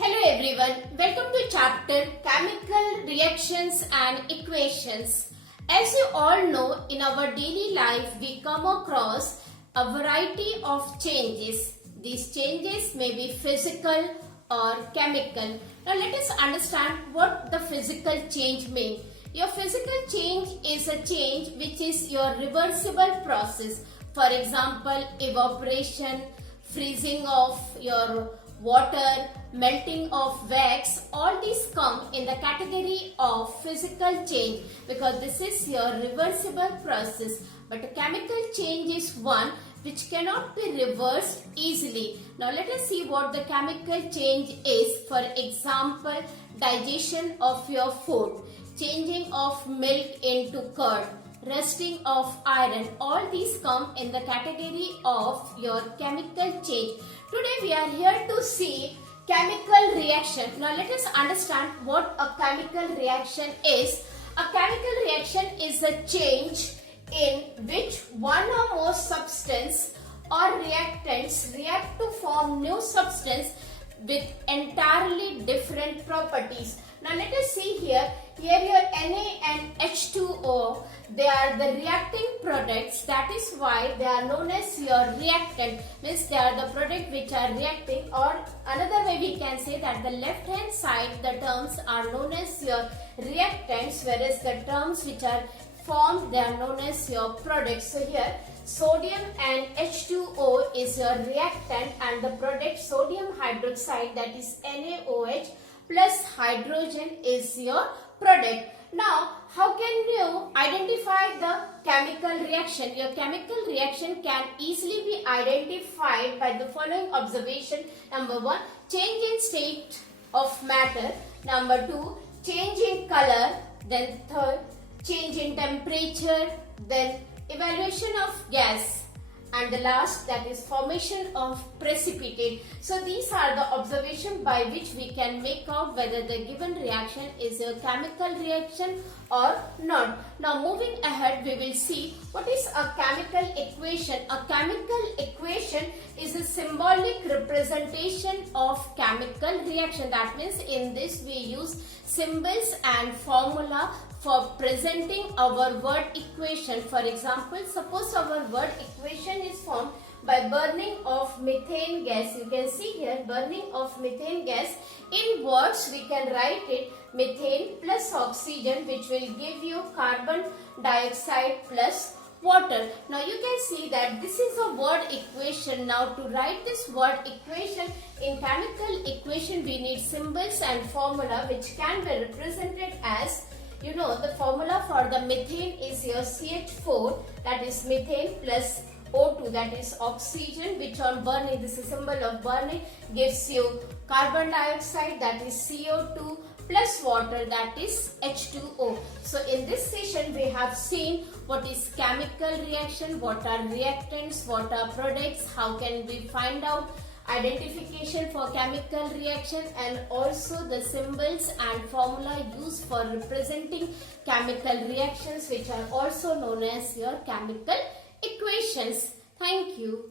Hello everyone, welcome to chapter Chemical Reactions and Equations. As you all know, in our daily life we come across a variety of changes. These changes may be physical or chemical. Now let us understand what the physical change means. Your physical change is a change which is your reversible process. For example, evaporation, freezing of your water, melting of wax, all these come in the category of physical change because this is your reversible process. But a chemical change is one which cannot be reversed easily. Now let us see what the chemical change is. For example, digestion of your food, changing of milk into curd, rusting of iron, all these come in the category of your chemical change. Today we are here to see chemical reaction. Now let us understand what a chemical reaction is. A chemical reaction is a change in which one or more substance or reactants react to form new substance with entirely different properties. Now let us see here your Na and H2O, they are the reacting products. That is why they are known as your reactant. Means they are the product which are reacting, or another way we can say that the left hand side the terms are known as your reactants, whereas the terms which are formed they are known as your products. So here sodium and H2O is your reactant and the product sodium hydroxide, that is NaOH, plus hydrogen is your product. Now, how can you identify the chemical reaction? Your chemical reaction can easily be identified by the following observation. Number 1, change in state of matter. Number 2, change in color. Then third, change in temperature. Then evaluation of gas. And the last, that is formation of precipitate. So these are the observations by which we can make out whether the given reaction is a chemical reaction or not. Now moving ahead, we will see what is a chemical equation. A chemical equation is a symbolic representation of chemical reaction. That means in this we use symbols and formula for presenting our word equation. For example, suppose our word equation is formed by burning of methane gas. You can see here burning of methane gas. In words we can write it methane plus oxygen, which will give you carbon dioxide plus water. Now you can see that this is a word equation. Now to write this word equation in chemical equation we need symbols and formula which can be represented as, you know, the formula for the methane is your CH4, that is methane, plus O2, that is oxygen, which on burning, this is symbol of burning, gives you carbon dioxide, that is CO2, plus water, that is H2O. So in this session we have seen what is chemical reaction, what are reactants, what are products, how can we find out identification for chemical reaction, and also the symbols and formula used for representing chemical reactions, which are also known as your chemical equations. Thank you.